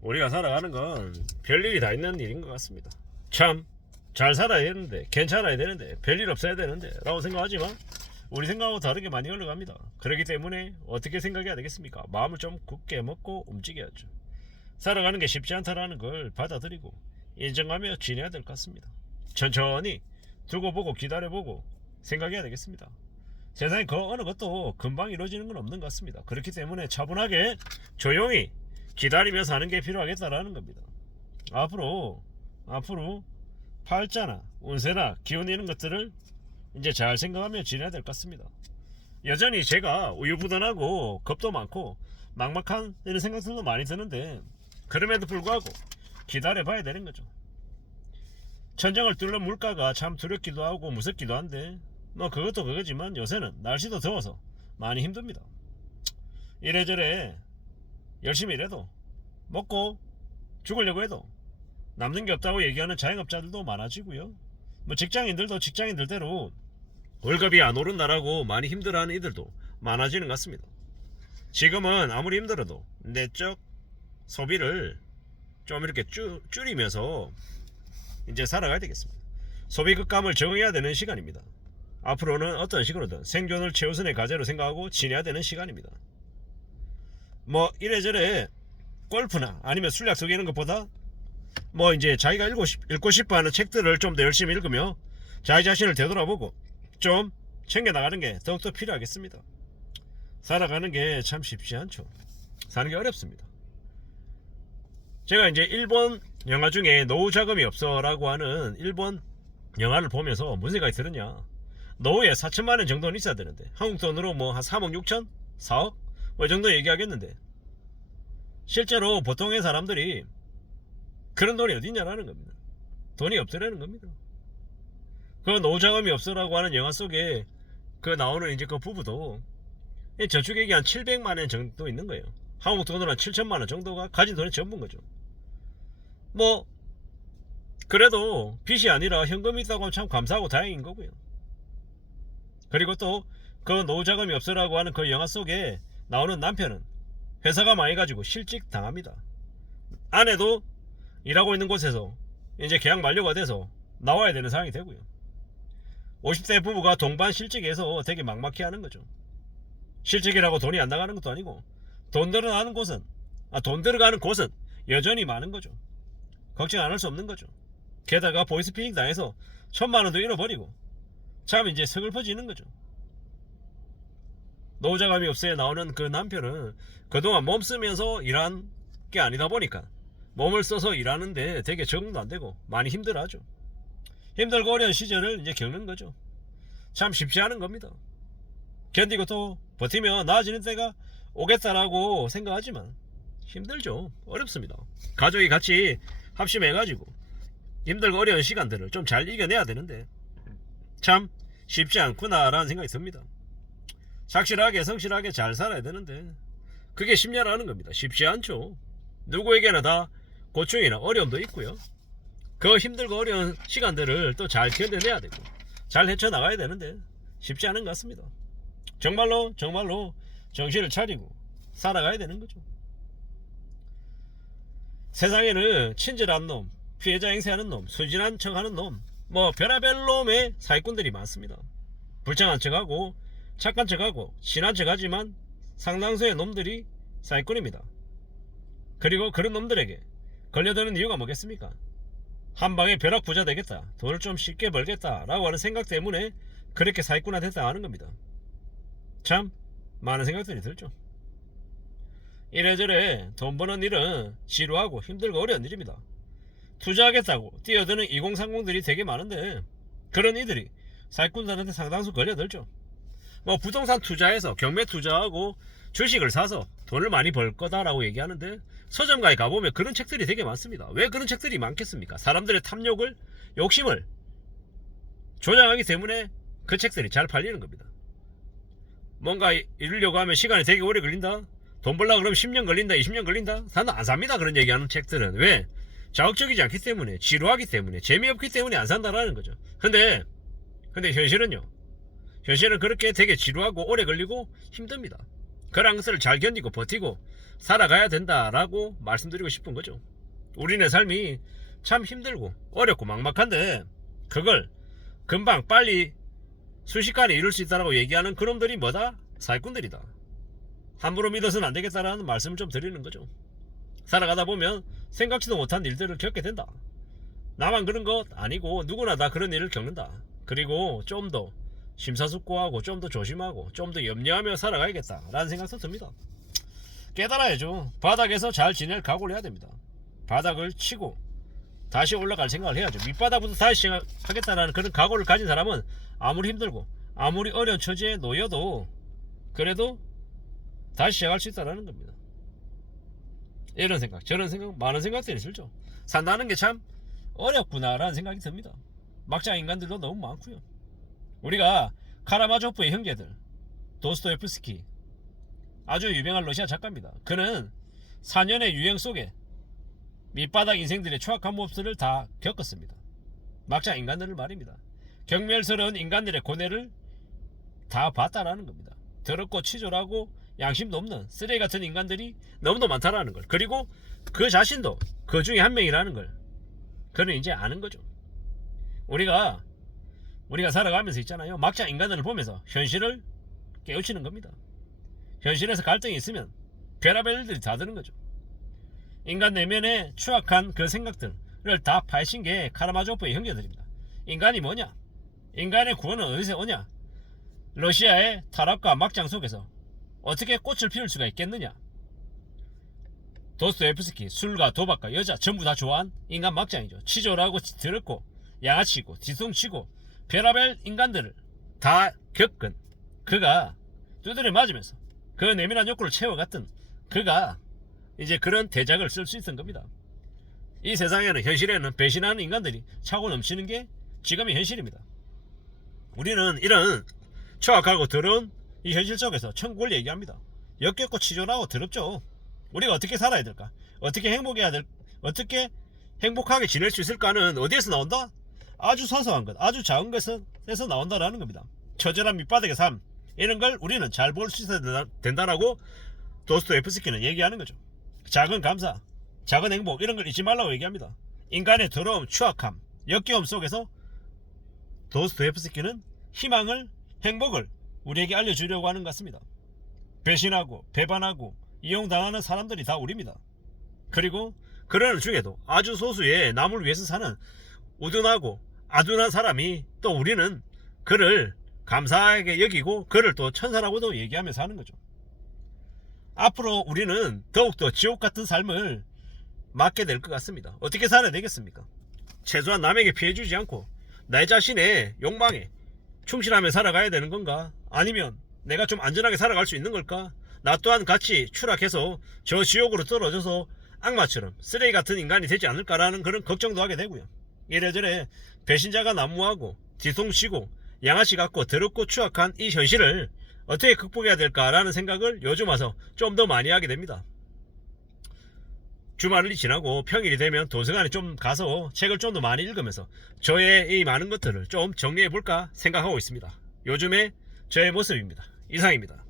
우리가 살아가는 건 별일이 다 있는 일인 것 같습니다. 참 잘 살아야 되는데, 괜찮아야 되는데, 별일 없어야 되는데 라고 생각하지만 우리 생각하고 다르게 많이 흘러갑니다. 그렇기 때문에 어떻게 생각해야 되겠습니까? 마음을 좀 굳게 먹고 움직여야죠. 살아가는 게 쉽지 않다라는 걸 받아들이고 인정하며 지내야 될 것 같습니다. 천천히 두고 보고 기다려보고 생각해야 되겠습니다. 세상에 그 어느 것도 금방 이루어지는 건 없는 것 같습니다. 그렇기 때문에 차분하게 조용히 기다리며 사는 게 필요하겠다라는 겁니다. 앞으로 팔자나 운세나 기운 이런 것들을 이제 잘 생각하며 지내야 될 것 같습니다. 여전히 제가 우유부단하고 겁도 많고 막막한 이런 생각들도 많이 드는데, 그럼에도 불구하고 기다려봐야 되는 거죠. 천정을 뚫는 물가가 참 두렵기도 하고 무섭기도 한데, 뭐 그것도 그거지만 요새는 날씨도 더워서 많이 힘듭니다. 이래저래 열심히 일해도 먹고 죽으려고 해도 남는 게 없다고 얘기하는 자영업자들도 많아지고요. 뭐 직장인들도 직장인들대로 월급이 안 오른다라고 많이 힘들어하는 이들도 많아지는 것 같습니다. 지금은 아무리 힘들어도 내적 소비를 좀 이렇게 줄이면서 이제 살아가야 되겠습니다. 소비 극감을 정해야 되는 시간입니다. 앞으로는 어떤 식으로든 생존을 최우선의 과제로 생각하고 지내야 되는 시간입니다. 뭐 이래저래 골프나 아니면 술 약속 이런 것보다 뭐 이제 자기가 읽고 싶어 하는 책들을 좀 더 열심히 읽으며 자기 자신을 되돌아보고 좀 챙겨나가는 게 더욱더 필요하겠습니다. 살아가는 게 참 쉽지 않죠. 사는 게 어렵습니다. 제가 이제 일본 영화 중에 노후 자금이 없어 라고 하는 일본 영화를 보면서 무슨 생각이 들었냐, 노후에 4천만원 정도는 있어야 되는데 한국 돈으로 뭐 한 3억 6천? 4억? 뭐 이 정도 얘기하겠는데, 실제로 보통의 사람들이 그런 돈이 어딨냐라는 겁니다. 돈이 없더라는 겁니다. 그 노후자금이 없어라고 하는 영화 속에 그 나오는 이제 그 부부도 저축액이 한 700만원 정도 있는 거예요. 한국 돈으로 한 7천만원 정도가 가진 돈이 전부인 거죠. 뭐 그래도 빚이 아니라 현금이 있다고 하면 참 감사하고 다행인 거고요. 그리고 또 그 노후자금이 없어라고 하는 그 영화 속에 나오는 남편은 회사가 망해가지고 실직 당합니다. 아내도 일하고 있는 곳에서 이제 계약 만료가 돼서 나와야 되는 상황이 되고요. 50대 부부가 동반 실직해서 되게 막막해 하는 거죠. 실직이라고 돈이 안 나가는 것도 아니고 돈 들어가는 곳은 여전히 많은 거죠. 걱정 안 할 수 없는 거죠. 게다가 보이스피싱 당해서 1,000만원도 잃어버리고 참 이제 서글퍼지는 거죠. 노후자금이 없어에 나오는 그 남편은 그동안 몸 쓰면서 일한 게 아니다 보니까 몸을 써서 일하는데 되게 적응도 안 되고 많이 힘들어하죠. 힘들고 어려운 시절을 이제 겪는 거죠. 참 쉽지 않은 겁니다. 견디고 또 버티면 나아지는 때가 오겠다라고 생각하지만 힘들죠. 어렵습니다. 가족이 같이 합심해가지고 힘들고 어려운 시간들을 좀 잘 이겨내야 되는데 참 쉽지 않구나라는 생각이 듭니다. 착실하게 성실하게 잘 살아야 되는데 그게 쉽냐라는 겁니다. 쉽지 않죠. 누구에게나 다 고충이나 어려움도 있고요. 그 힘들고 어려운 시간들을 또 잘 견뎌내야 되고 잘 헤쳐나가야 되는데 쉽지 않은 것 같습니다. 정말로 정신을 차리고 살아가야 되는 거죠. 세상에는 친절한 놈, 피해자 행세하는 놈, 순진한 척하는 놈, 뭐 별의별 놈의 사기꾼들이 많습니다. 불쌍한 척하고 착한 척하고 친한 척하지만 상당수의 놈들이 사기꾼입니다. 그리고 그런 놈들에게 걸려드는 이유가 뭐겠습니까? 한방에 벼락 부자 되겠다, 돈을 좀 쉽게 벌겠다 라고 하는 생각 때문에 그렇게 사기꾼한테 당하는 겁니다. 참 많은 생각들이 들죠. 이래저래 돈 버는 일은 지루하고 힘들고 어려운 일입니다. 투자하겠다고 뛰어드는 2030들이 되게 많은데 그런 이들이 사기꾼들한테 상당수 걸려들죠. 뭐 부동산 투자해서 경매 투자하고 주식을 사서 돈을 많이 벌 거다라고 얘기하는데 서점가에 가보면 그런 책들이 되게 많습니다. 왜 그런 책들이 많겠습니까? 사람들의 탐욕을, 욕심을 조장하기 때문에 그 책들이 잘 팔리는 겁니다. 뭔가 이루려고 하면 시간이 되게 오래 걸린다, 돈 벌려고 그러면 10년 걸린다, 20년 걸린다, 나는 안 삽니다. 그런 얘기하는 책들은 왜? 자극적이지 않기 때문에, 지루하기 때문에, 재미없기 때문에 안 산다라는 거죠. 근데 현실은요, 현실은 그렇게 되게 지루하고 오래 걸리고 힘듭니다. 그런 것을 잘 견디고 버티고 살아가야 된다라고 말씀드리고 싶은 거죠. 우리네 삶이 참 힘들고 어렵고 막막한데 그걸 금방 빨리 순식간에 이룰 수 있다라고 얘기하는 그놈들이 뭐다? 사기꾼들이다. 함부로 믿어서는 안 되겠다라는 말씀을 좀 드리는 거죠. 살아가다 보면 생각지도 못한 일들을 겪게 된다. 나만 그런 것 아니고 누구나 다 그런 일을 겪는다. 그리고 좀 더 심사숙고하고 좀 더 조심하고 좀 더 염려하며 살아가야겠다라는 생각도 듭니다. 깨달아야죠. 바닥에서 잘 지낼 각오를 해야 됩니다. 바닥을 치고 다시 올라갈 생각을 해야죠. 밑바닥부터 다시 시작하겠다는 그런 각오를 가진 사람은 아무리 힘들고 아무리 어려운 처지에 놓여도 그래도 다시 시작할 수 있다는 겁니다. 이런 생각 저런 생각 많은 생각들이 들죠. 산다는 게 참 어렵구나 라는 생각이 듭니다. 막장 인간들도 너무 많고요. 우리가 카라마조프의 형제들 도스토옙스키 아주 유명한 러시아 작가입니다. 그는 4년의 유행 속에 밑바닥 인생들의 추악한 몹쓸을 다 겪었습니다. 막장 인간들을 말입니다. 경멸스러운 인간들의 고뇌를 다 봤다라는 겁니다. 더럽고 치졸하고 양심도 없는 쓰레기 같은 인간들이 너무도 많다라는 걸, 그리고 그 자신도 그 중에 한 명이라는 걸 그는 이제 아는 거죠. 우리가 살아가면서 있잖아요. 막장 인간들을 보면서 현실을 깨우치는 겁니다. 현실에서 갈등이 있으면 별의별 일들이 다 드는 거죠. 인간 내면의 추악한 그 생각들을 다 파헤친 게 카라마조프의 형제들입니다. 인간이 뭐냐? 인간의 구원은 어디서 오냐? 러시아의 타락과 막장 속에서 어떻게 꽃을 피울 수가 있겠느냐? 도스토옙스키 술과 도박과 여자 전부 다 좋아한 인간 막장이죠. 치졸하고 더럽고 양아치고 뒤통치고 별의별 인간들을 다 겪은 그가 두드려 맞으면서 그 내면한 욕구를 채워갔던 그가 이제 그런 대작을 쓸 수 있었던 겁니다. 이 세상에는 현실에는 배신하는 인간들이 차고 넘치는 게 지금의 현실입니다. 우리는 이런 추악하고 더러운 이 현실 속에서 천국을 얘기합니다. 역겹고 치졸하고 더럽죠. 우리가 어떻게 살아야 될까? 어떻게 어떻게 행복하게 지낼 수 있을까는 어디에서 나온다? 아주 사소한 것, 아주 작은 것에서 나온다라는 겁니다. 처절한 밑바닥의 삶, 이런 걸 우리는 잘 볼 수 있어야 된다라고 도스토옙스키는 얘기하는 거죠. 작은 감사, 작은 행복, 이런 걸 잊지 말라고 얘기합니다. 인간의 더러움, 추악함, 역겨움 속에서 도스토옙스키는 희망을, 행복을 우리에게 알려주려고 하는 것 같습니다. 배신하고 배반하고 이용당하는 사람들이 다 우리입니다. 그리고 그러는 중에도 아주 소수의 남을 위해서 사는 우둔하고 아둔한 사람이 또 우리는 그를 감사하게 여기고 그를 또 천사라고도 얘기하면서 하는 거죠. 앞으로 우리는 더욱더 지옥 같은 삶을 맞게 될 것 같습니다. 어떻게 살아야 되겠습니까? 최소한 남에게 피해주지 않고 내 자신의 욕망에 충실하며 살아가야 되는 건가? 아니면 내가 좀 안전하게 살아갈 수 있는 걸까? 나 또한 같이 추락해서 저 지옥으로 떨어져서 악마처럼 쓰레기 같은 인간이 되지 않을까라는 그런 걱정도 하게 되고요. 이래저래 배신자가 난무하고 뒤통치고 양아치 같고 더럽고 추악한 이 현실을 어떻게 극복해야 될까라는 생각을 요즘 와서 좀 더 많이 하게 됩니다. 주말이 지나고 평일이 되면 도서관에 좀 가서 책을 좀 더 많이 읽으면서 저의 이 많은 것들을 좀 정리해 볼까 생각하고 있습니다. 요즘의 저의 모습입니다. 이상입니다.